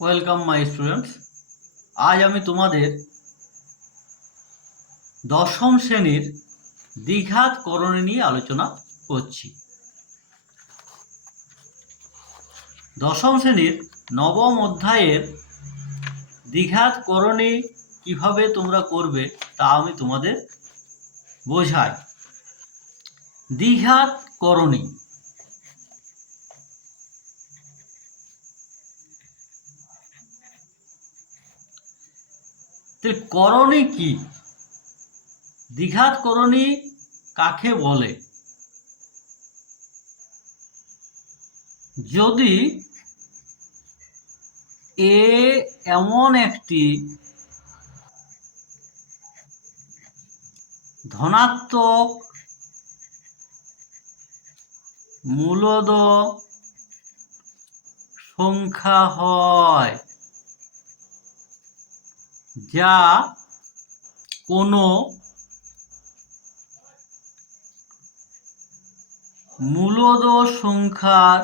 Welcome my students আজ আমি তোমাদের দশম শ্রেণির দ্বিঘাত করণী নিয়ে আলোচনা করছি। দশম শ্রেণির নবম অধ্যায়ের দ্বিঘাত করণী কীভাবে তোমরা করবে তা আমি তোমাদের বোঝাই। দ্বিঘাত করণী তাহলে করণী কি? দ্বিঘাত করণী কাকে বলে? যদি এ এমন একটি ধনাত্মক মূলদ সংখ্যা হয় যা কোনো মূলদ সংখ্যার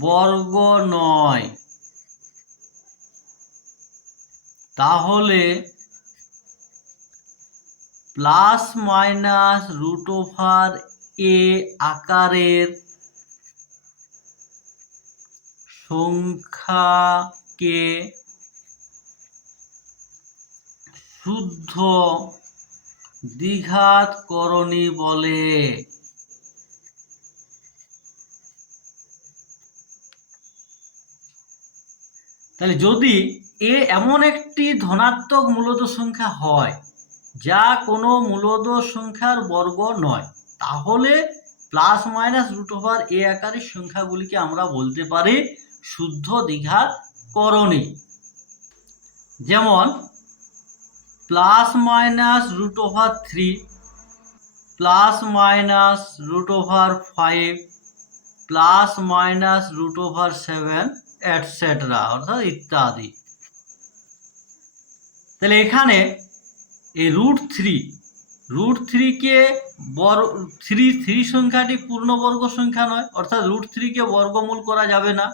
বর্গ নয়। তাহলে plus minus root over a আকারের সংখ্যাকে শুদ্ধ দ্বিঘাত করণী বলে। তাহলে যদি এ এমন একটি ধনাত্মক মূলদ সংখ্যা হয়, যা কোনো মূলদ সংখ্যার বর্গ নয়, তাহলে plus minus root over a আকারের সংখ্যাগুলিকে আমরা বলতে পারি শুদ্ধ দ্বিঘাত করণী। যেমন plus minus root over three plus minus root over five plus minus root over seven etcetera অর্থাৎ ইত্যাদি। তাহলে এখানে এই রুট থ্রি রুট থ্রিকে বর থ্রি থ্রি সংখ্যাটি পূর্ণবর্গ সংখ্যা নয়, অর্থাৎ রুট থ্রিকে বর্গমূল করা যাবে না।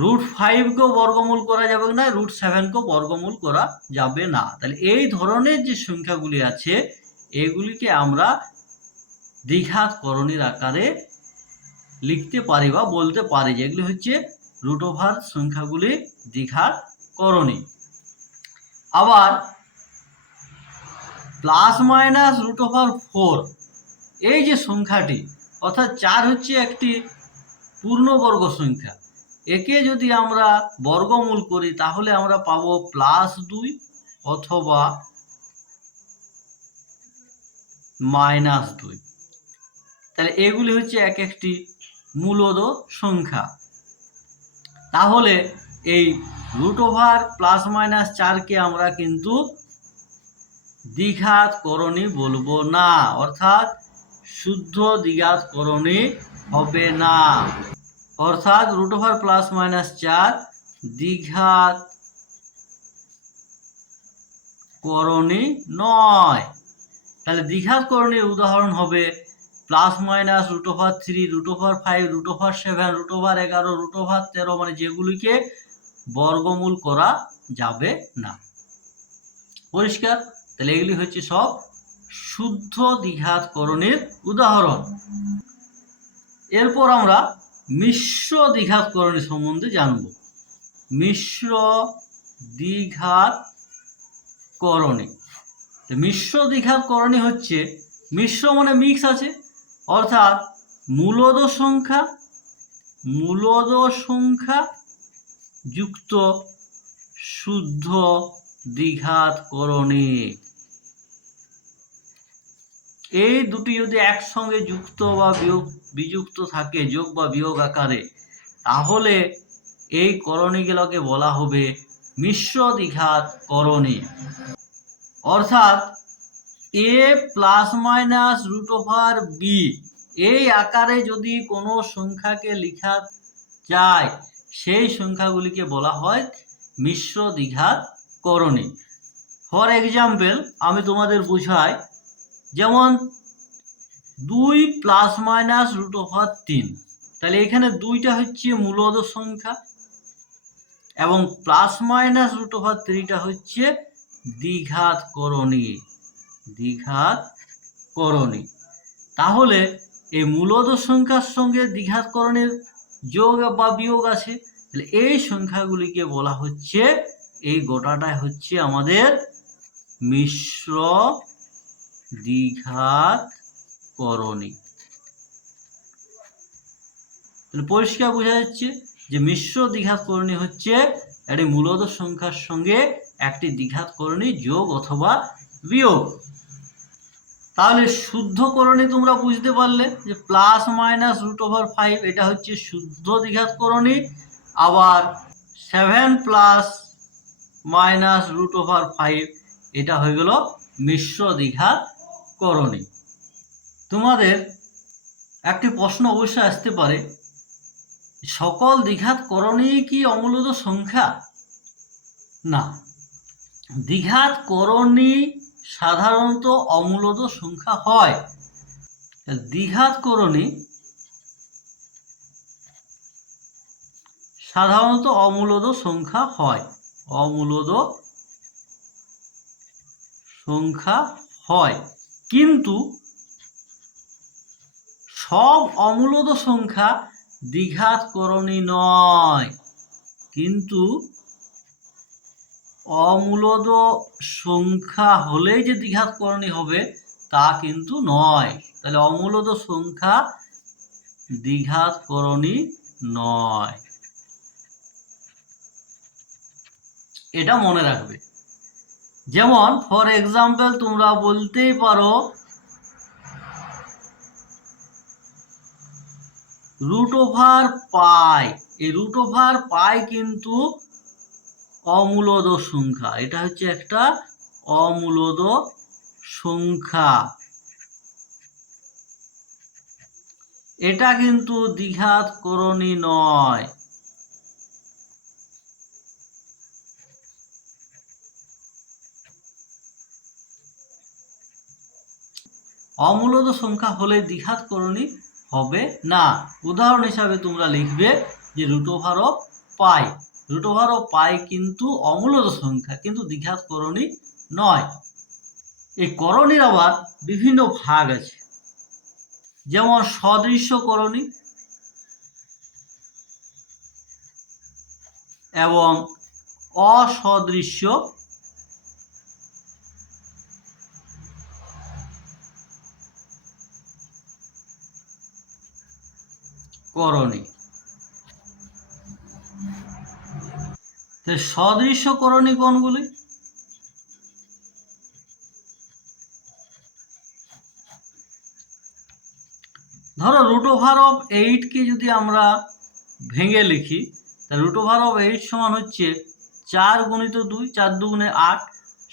রুট ফাইভকেও বর্গমূল করা যাবে না রুট সেভেনকেও বর্গমূল করা যাবে না। তাহলে এই ধরনের যে সংখ্যাগুলি আছে, এগুলিকে আমরা দ্বিঘাত করণীর আকারে লিখতে পারি বা বলতে পারি যে এগুলি হচ্ছে রুট ওভার সংখ্যাগুলি দ্বিঘাত করণী আবার plus minus root over four এই যে সংখ্যাটি, অর্থাৎ চার হচ্ছে একটি পূর্ণবর্গ সংখ্যা। একে যদি আমরা বর্গমূল করি, তাহলে আমরা পাব প্লাস দুই অথবা মাইনাস দুই। তাহলে এগুলি হচ্ছে এক একটি মূলদ সংখ্যা। তাহলে এই রুট ওভার প্লাস মাইনাস চারকে আমরা কিন্তু দ্বিঘাত করণী বলব না। অর্থাৎ শুদ্ধ দ্বিঘাত করণী হবে না। অর্থাৎ রুট ওভার প্লাস মাইনাস চার দ্বিঘাত করণী নয়। তাহলে দ্বিঘাত করণীর উদাহরণ হবে plus minus root over three root over five root over seven root over এগারো রুট ওভার তেরো মানে যেগুলিকে বর্গমূল করা যাবে না। পরিষ্কার? তাহলে এগুলি হচ্ছে সব শুদ্ধ দ্বিঘাত করণের উদাহরণ। এরপর আমরা মিশ্র দ্বিঘাত করণী সম্বন্ধে জানব। মিশ্র দ্বিঘাত করণী মিশ্র দ্বিঘাত করণী হচ্ছে, মিশ্র মানে মিক্স আছে, অর্থাৎ মূলদ সংখ্যা মূলদ সংখ্যা যুক্ত শুদ্ধ দ্বিঘাত করণী এই দুটি যদি একসঙ্গে যুক্ত বা বিয়োগ, বিযুক্ত থাকে, যোগ বা বিয়োগ আকারে, তাহলে এই করণীগুলোকে বলা হবে মিশ্র দ্বিঘাত করণী। অর্থাৎ a plus minus root over b, এই আকারে যদি কোনো সংখ্যাকে লেখা যায়, সেই সংখ্যাগুলিকে বলা হয় মিশ্র দ্বিঘাত করণী। ফর এক্সাম্পল আমি তোমাদের বুঝাই যেমন দুই প্লাস মাইনাস রুট ওভার তিন। তাহলে এখানে দুইটা হচ্ছে মূলদ সংখ্যা এবং প্লাস মাইনাস রুট ওভার থ্রিটা হচ্ছে দ্বিঘাত করণী দ্বিঘাত করণী। তাহলে এই মূলদ সংখ্যার সঙ্গে দ্বিঘাত করণের যোগ বা বিয়োগ আছে। তাহলে এই সংখ্যাগুলিকে বলা হচ্ছে, এই গোটাটাই হচ্ছে আমাদের মিশ্র দ্বিঘাত করণী তাহলে পরিষ্কার বোঝা যাচ্ছে যে মিশ্র দ্বিঘাত করণী হচ্ছে একটি মূলত সংখ্যার সঙ্গে একটি দ্বিঘাত করণী যোগ অথবা বিয়োগ। তাহলে শুদ্ধ করণী তোমরা বুঝতে পারলে যে plus minus root over five এটা হচ্ছে শুদ্ধ দ্বিঘাত করণী। আবার seven plus minus root over five এটা হয়ে গেল মিশ্র দ্বিঘাত করণী তোমাদের একটি প্রশ্ন অবশ্যই আসতে পারে। সকল দ্বিঘাত করণী কি অমূলত সংখ্যা? না। দ্বিঘাত করণী সাধারণত অমূলত সংখ্যা হয়। দ্বিঘাত করণী সাধারণত অমূলদ সংখ্যা হয়। অমূলদ সংখ্যা হয়। কিন্তু সব অমূলদ সংখ্যা দ্বিঘাত করণী নয়। কিন্তু অমূলদ সংখ্যা হলেই যে দ্বিঘাত করণী হবে, তা কিন্তু নয়। তাহলে অমূলদ সংখ্যা দ্বিঘাত করণী নয়। এটা মনে রাখবে। যেমন ফর এক্সাম্পল তোমরা বলতেই পারো রুট ওভার পাই এই রুট ওভার পাই কিন্তু অমূলদ সংখ্যা। এটা হচ্ছে একটা অমূলদ সংখ্যা। এটা কিন্তু দ্বিঘাত করণী নয়। অমূলদ সংখ্যা হলে দ্বিঘাত করণী হবে না। উদাহরণ হিসাবে তোমরা লিখবে যে root over of pi root over of pi কিন্তু অমূলদ সংখ্যা, কিন্তু দ্বিঘাত করণী নয়। এই করণীর আবার বিভিন্ন ভাগ আছে। যেমন সদৃশ্য করণী এবং অসদৃশ্য করণী। সদৃশ্য করণী কোনগুলি? ধরো রুট ওভার অফ এইটকে যদি আমরা ভেঙে লিখি, তা রুট ওভার অফ এইট সমান হচ্ছে চার গুণিত দুই, চার দুগুণে আট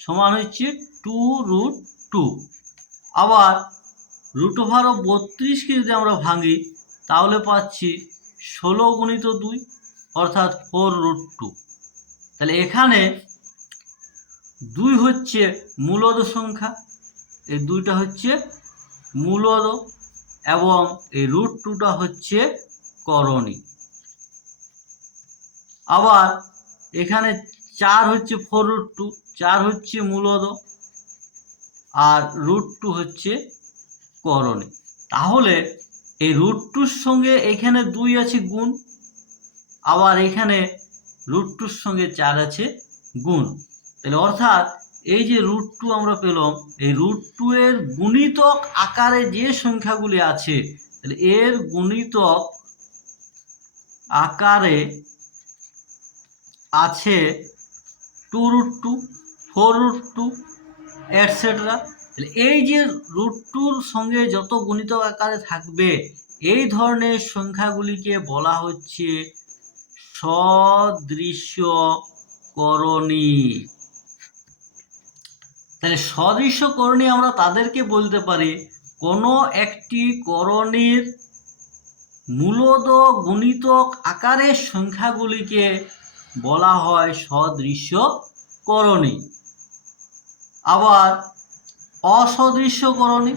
সমান হচ্ছে টু রুট টু আবার রুট ওভার অফ বত্রিশকে যদি আমরা ভাঙি তাহলে পাচ্ছি ষোলো গুণিত দুই অর্থাৎ ফোর রুট টু। তাহলে এখানে দুই হচ্ছে মূলদ সংখ্যা, এই দুইটা হচ্ছে মূলদ এবং এই রুট টুটা হচ্ছে করণী। আবার এখানে চার হচ্ছে ফোর রুট টু, চার হচ্ছে মূলদ আর রুট টু হচ্ছে করণী। তাহলে এই রুট টুর সঙ্গে এখানে দুই আছে গুণ, আবার এখানে রুট টুর সঙ্গে চার আছে গুণ। তাহলে অর্থাৎ এই যে রুট টু আমরা পেলাম, এই রুট টু এর গুণিতক আকারে যে সংখ্যাগুলি আছে, তাহলে এর গুণিতক আকারে আছে two root two four root two etcetera তাহলে এই যে রুট টুর সঙ্গে যত গুণিতক আকারে থাকবে, এই ধরনের সংখ্যাগুলিকে বলা হচ্ছে সদৃশ্য করণী তাহলে সদৃশ্য করণী আমরা তাদেরকে বলতে পারি। কোনো একটি করণীর মূলত গুণিতক আকারের সংখ্যাগুলিকে বলা হয় সদৃশ্য করণী আবার অসদৃশ্যকরণী।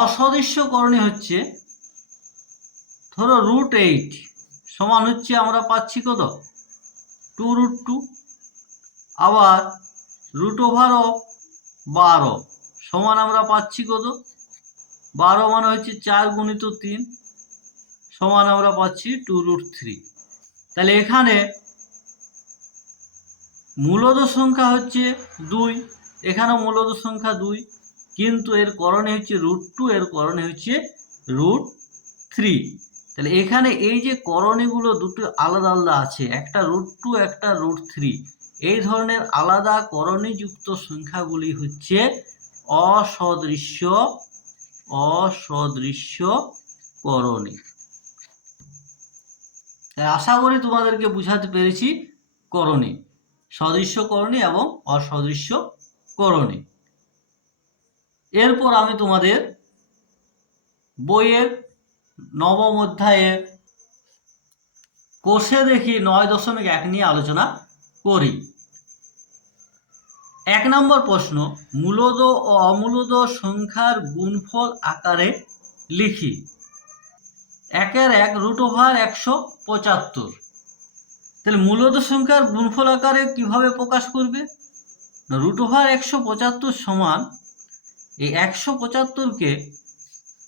অসদৃশ্যকরণী হচ্ছে, ধরো রুট এইট সমান হচ্ছে আমরা পাচ্ছি কত? টু রুট টু আবার রুট ওভার অফ বারো সমান আমরা পাচ্ছি কত? বারো মানে হচ্ছে চার গুণিত তিন। সমান আমরা পাচ্ছি টু রুট থ্রি তাহলে এখানে মূলদ সংখ্যা হচ্ছে দুই এখানে মূলদ সংখ্যা দুই, কিন্তু এর করণে হচ্ছে রুট টু এর করণে হচ্ছে রুট থ্রি তাহলে এখানে এই যে করণীগুলো দুটো আলাদা আলাদা আছে, একটা রুট টু একটা রুট থ্রি এই ধরনের আলাদা করণীযুক্ত সংখ্যাগুলি হচ্ছে অসদৃশ্য অসদৃশ্য করণী। আশা করি তোমাদেরকে বুঝাতে পেরেছি করণী। সদৃশ্য করণী এবং অসদৃশ্য করণী। এরপর আমি তোমাদের বইয়ের নবম অধ্যায়ের কোষে দেখি নয় দশমিক এক নিয়ে আলোচনা করি। এক নম্বর প্রশ্ন, মূলদ ও অমূলদ সংখ্যার গুণফল আকারে লিখি। একের এক রুট ওভার একশো পঁচাত্তর। তাহলে মূলত সংখ্যার গুণফল আকারে কীভাবে প্রকাশ করবে? রুট ওভার একশো পঁচাত্তর সমান এই একশো পঁচাত্তরকে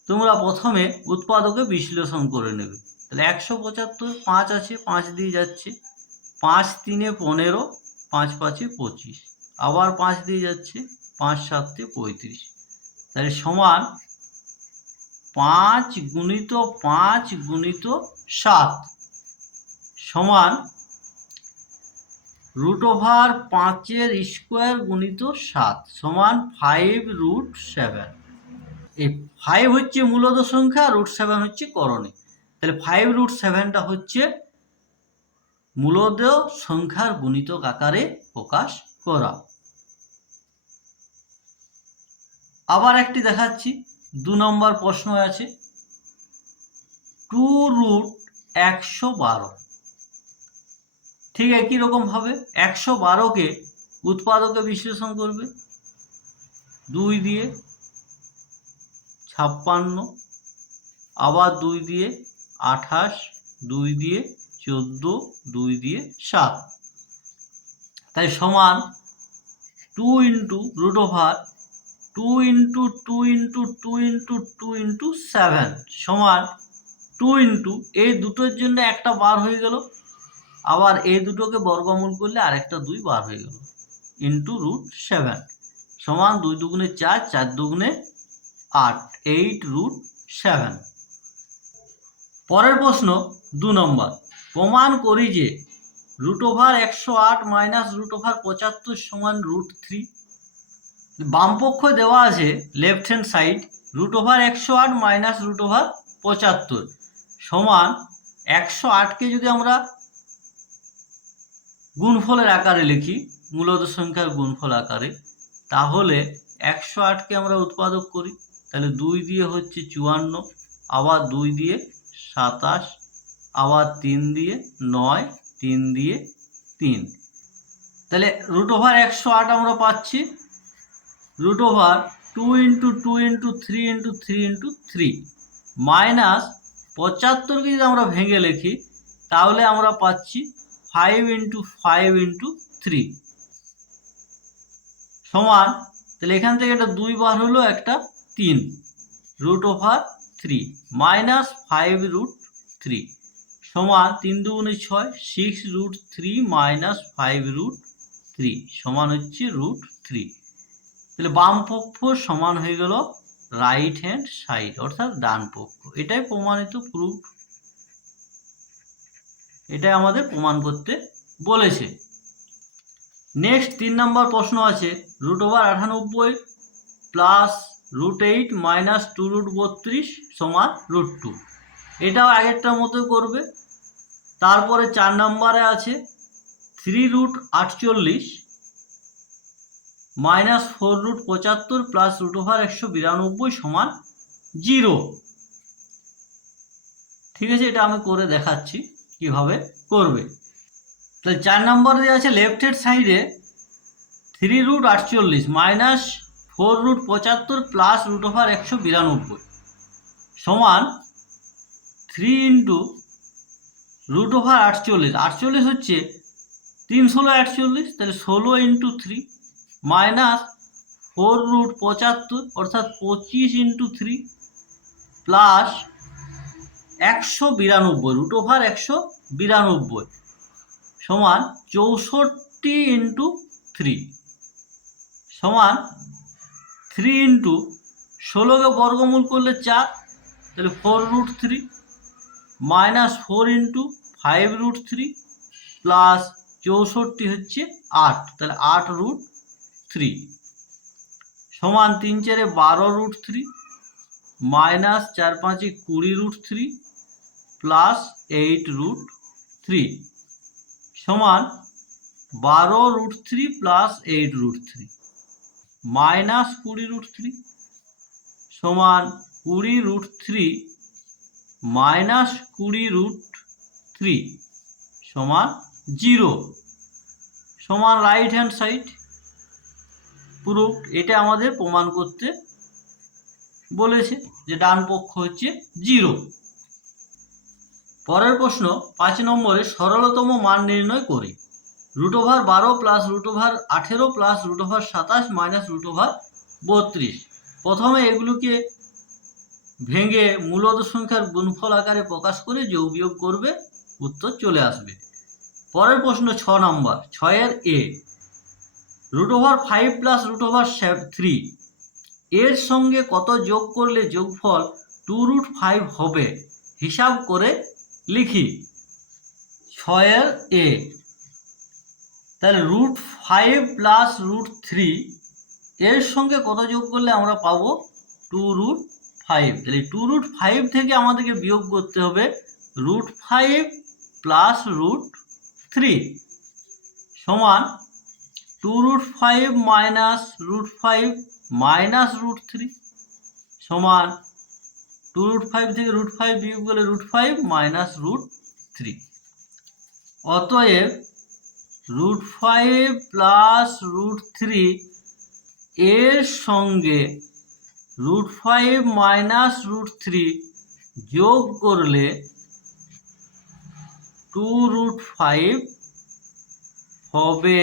তোমরা প্রথমে উৎপাদকে বিশ্লেষণ করে নেবে। তাহলে একশো পঁচাত্তর পাঁচ আছে, পাঁচ দিয়ে যাচ্ছে। পাঁচ তিনে পনেরো, পাঁচ পাঁচে পঁচিশ। আবার পাঁচ দিয়ে যাচ্ছে, পাঁচ সাতে পঁয়ত্রিশ। তাহলে সমান পাঁচ গুণিত পাঁচ গুণিত সাত সমান রুট ওভার পাঁচের স্কোয়ার গুণিত সাত সমান ফাইভ রুট সেভেন এই ফাইভ হচ্ছে মূলত সংখ্যা রুট সেভেন হচ্ছে করণী। তাহলে ফাইভ রুট সেভেনটা হচ্ছে মূলত সংখ্যার গুণিতক আকারে প্রকাশ করা। আবার একটি দেখাচ্ছি। দু নম্বর প্রশ্ন আছে। টু রুট একশো বারো। ঠিক একই রকম ভাবে একশো বারোকে উৎপাদকে বিশ্লেষণ করবে। দুই দিয়ে ছাপ্পান্ন, আবার দুই দিয়ে আঠাশ, দুই দিয়ে চোদ্দ, দুই দিয়ে সাত। তাই সমান two into root over two into two into two into two into seven সমান টু ইন্টু এই দুটোর জন্য একটা বার হয়ে গেল। আবার এই দুটোকে বর্গমূল করলে আরেকটা দুই বার হয়ে গেল। ইন্টু রুট সেভেন সমান দুই দুগুণে চার চার দুগুণে আট এইট রুট সেভেন পরের প্রশ্ন দু নম্বর। প্রমাণ করি যে রুট ওভার একশো আট মাইনাস রুট ওভার পঁচাত্তর সমান রুট থ্রি বামপক্ষ দেওয়া আছে left hand side root over একশো আট মাইনাস রুট ওভার পঁচাত্তর সমান একশো আটকে যদি আমরা গুণফলের আকারে লিখি, মূলত সংখ্যার গুণফল আকারে, তাহলে একশো আটকে আমরা উৎপাদক করি, তাহলে দুই দিয়ে হচ্ছে চুয়ান্ন, আবার দুই দিয়ে সাতাশ, আবার তিন দিয়ে নয়, তিন দিয়ে তিন। তাহলে রুট ওভার একশো আট আমরা পাচ্ছি root over two into two into three into three into three minus পঁচাত্তরকে যদি আমরা ভেঙে লিখি, তাহলে আমরা পাচ্ছি five into five into three সমান, তাহলে এখান থেকে একটা দুই বার হলো একটা তিন root over three minus five root three সমান তিন দুগুণে ছয় six root three minus five root three সমান হচ্ছে রুট থ্রি তাহলে বাম পক্ষ সমান হয়ে গেল রাইট হ্যান্ড সাইড অর্থাৎ ডান পক্ষ। এটাই প্রমাণিত প্রুফ এটাই আমাদের প্রমাণ করতে বলেছে। নেক্সট তিন নম্বর প্রশ্ন আছে রুট ওভার আটানব্বই plus root eight minus two root বত্রিশ সমান রুট টু এটাও আগেরটার মতো করবে। তারপরে চার নম্বরে আছে থ্রি রুট আটচল্লিশ মাইনাস ফোর রুট পঁচাত্তর প্লাস রুট ওভার একশো বিরানব্বই সমান জিরো। ঠিক আছে, এটা আমি করে দেখাচ্ছি কীভাবে করবে। তাহলে চার নম্বর দেওয়া আছে লেফট হ্যান্ড সাইডে থ্রি রুট আটচল্লিশ মাইনাস ফোর রুট পঁচাত্তর প্লাস রুট ওভার একশো বিরানব্বই সমান থ্রি ইন্টু রুট ওভার আটচল্লিশ। আটচল্লিশ হচ্ছে তিন ষোলো আটচল্লিশ, তাহলে ষোলো into three minus four root পঁচাত্তর, অর্থাৎ পঁচিশ ইন্টু থ্রি প্লাস একশো বিরানব্বই, রুট ওভার একশো বিরানব্বই সমান চৌষট্টি ইন্টু থ্রি সমান থ্রি ইন্টু ষোলোকে বর্গমূল করলে চার, তাহলে four root three minus four into five root three plus চৌষট্টি হচ্ছে আট, তাহলে আট রুট থ্রি সমান তিন চারে বারো রুট থ্রি মাইনাস চার পাঁচে কুড়ি root three plus eight root three সমান বারো root three plus eight root three minus কুড়ি রুট থ্রি সমান কুড়ি রুট থ্রি মাইনাস কুড়ি রুট থ্রি সমান জিরো সমান রাইট হ্যান্ড সাইড পুরো এটা আমাদের প্রমাণ করতে বলেছে যে ডান পক্ষ হচ্ছে জিরো। পরের প্রশ্ন, পাঁচ নম্বরে সরলতম মান নির্ণয় করি। রুট ওভার বারো প্লাস রুট ওভার আঠেরো প্লাস রুট ওভার সাতাশ মাইনাস রুট ওভার বত্রিশ। প্রথমে এগুলোকে ভেঙে মূলত সংখ্যার গুণফল আকারে প্রকাশ করে যোগ বিয়োগ করবে, উত্তর চলে আসবে। পরের প্রশ্ন, ছ নম্বর, ছয়ের a root over five plus root over three এর সঙ্গে কত যোগ করলে যোগফল টু রুট ফাইভ হবে? হিসাব করে লিখি। ছয়ের এ তাহলে root five plus root three এর সঙ্গে কত যোগ করলে আমরা পাবো টু রুট ফাইভ তাহলে টু রুট ফাইভ থেকে আমাদেরকে বিয়োগ করতে হবে root five plus root three সমান two root five minus root five minus root three সমান টু রুট ফাইভ থেকে রুট ফাইভ বিয়োগ করলে root five minus root three. অতএব root five plus root three এর সঙ্গে root five minus root three যোগ করলে টু রুট ফাইভ হবে।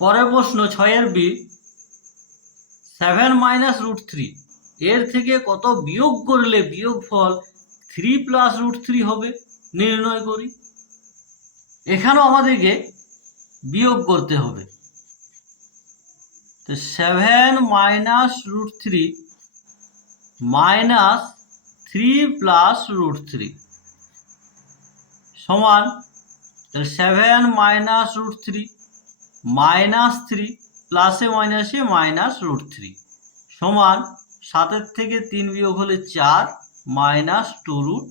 পরের প্রশ্ন ছয়ের b seven minus root three এর থেকে কত বিয়োগ করলে বিয়োগ ফল থ্রি প্লাস রুট থ্রি হবে নির্ণয় করি। এখানেও আমাদেরকে বিয়োগ করতে হবে। তো seven minus root three minus three plus root three সমান, তাহলে seven minus root three minus three প্লাসে মাইনাসে মাইনাস রুট থ্রি সমান সাতের থেকে তিন বিয়োগ হলে চার মাইনাস টু রুট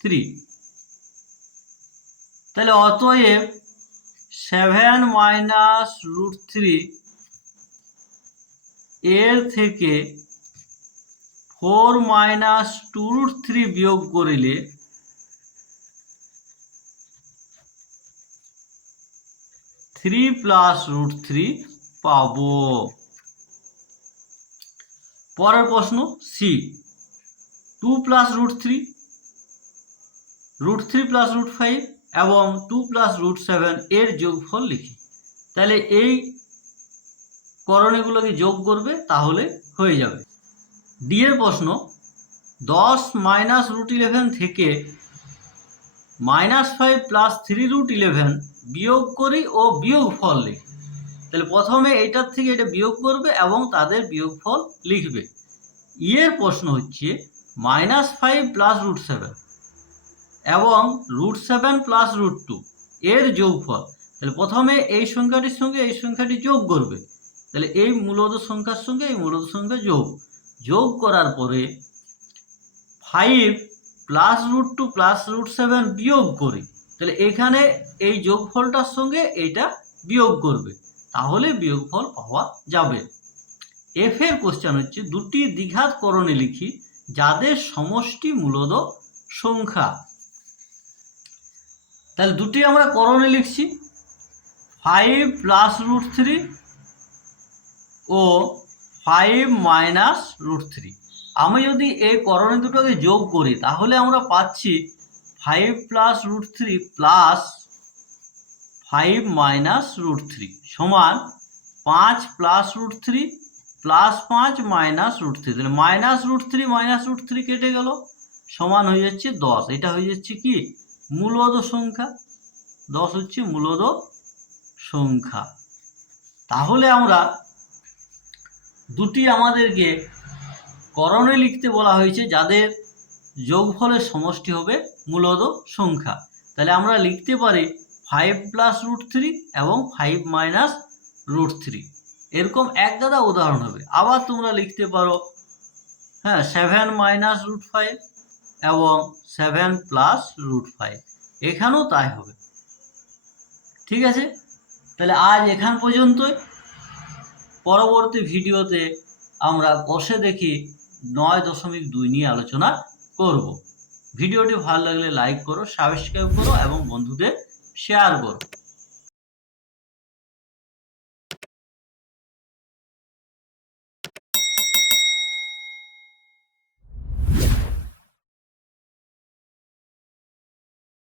থ্রি তাহলে অতএব সেভেন মাইনাস রুট থ্রি এর থেকে four minus two root three বিয়োগ করিলে থ্রি প্লাস রুট থ্রি পাবো। পরের প্রশ্ন c two plus root three root three plus root five এবং টু প্লাস রুট সেভেন এর যোগফল লিখি। তাহলে এই করণীগুলোকে যোগ করবে, তাহলে হয়ে যাবে। ডি এর প্রশ্ন, দশ মাইনাস রুট ইলেভেন থেকে minus five plus three root eleven বিয়োগ করি ও বিয়োগ ফল লিখি। তাহলে প্রথমে এটার থেকে এটা বিয়োগ করবে এবং তাদের বিয়োগ ফল লিখবে। ইয়ের প্রশ্ন হচ্ছে minus five plus root seven এবং root seven plus root two এর যোগফল। তাহলে প্রথমে এই সংখ্যাটির সঙ্গে এই সংখ্যাটি যোগ করবে। তাহলে এই মূলত সংখ্যার সঙ্গে এই মূলত সংখ্যা যোগ। যোগ করার পরে five plus root two plus root seven বিয়োগ করি। তাহলে এখানে এই যোগফলটার সঙ্গে এইটা বিয়োগ করবে। তাহলে বিয়োগফল পাওয়া যাবে। এফ এর কোশ্চেন হচ্ছে, দুটি দ্বিঘাত করণে লিখি যাদের সমষ্টি মূলত সংখ্যা। তাহলে দুটি আমরা করণে লিখছি। ফাইভ প্লাস রুট থ্রি ও ফাইভ মাইনাস রুট থ্রি আমি যদি এই করণে দুটোকে যোগ করি, তাহলে আমরা পাচ্ছি five plus root three plus five minus root three সমান পাঁচ প্লাস রুট থ্রি প্লাস পাঁচ মাইনাস রুট থ্রি তাহলে minus root three minus root three কেটে গেল, সমান হয়ে যাচ্ছে দশ। এটা হয়ে যাচ্ছে কি? মূলদ সংখ্যা। দশ হচ্ছে মূলদ সংখ্যা। তাহলে আমরা দুটি আমাদেরকে করণে লিখতে বলা হয়েছে, যাদের যোগফলের সমষ্টি হবে মূলত সংখ্যা। তাহলে আমরা লিখতে পারি ফাইভ প্লাস রুট থ্রি এবং ফাইভ মাইনাস রুট থ্রি এরকম এক গাদা উদাহরণ হবে। আবার তোমরা লিখতে পারো হ্যাঁ সেভেন মাইনাস রুট ফাইভ এবং সেভেন প্লাস রুট ফাইভ এখানেও তাই হবে। ঠিক আছে? তাহলে আজ এখান পর্যন্তই। পরবর্তী ভিডিওতে আমরা কষে দেখি নয় দশমিক দুই নিয়ে আলোচনা করব। ভিডিওটি ভালো লাগলে লাইক করো সাবস্ক্রাইব করো এবং বন্ধুদের শেয়ার করো।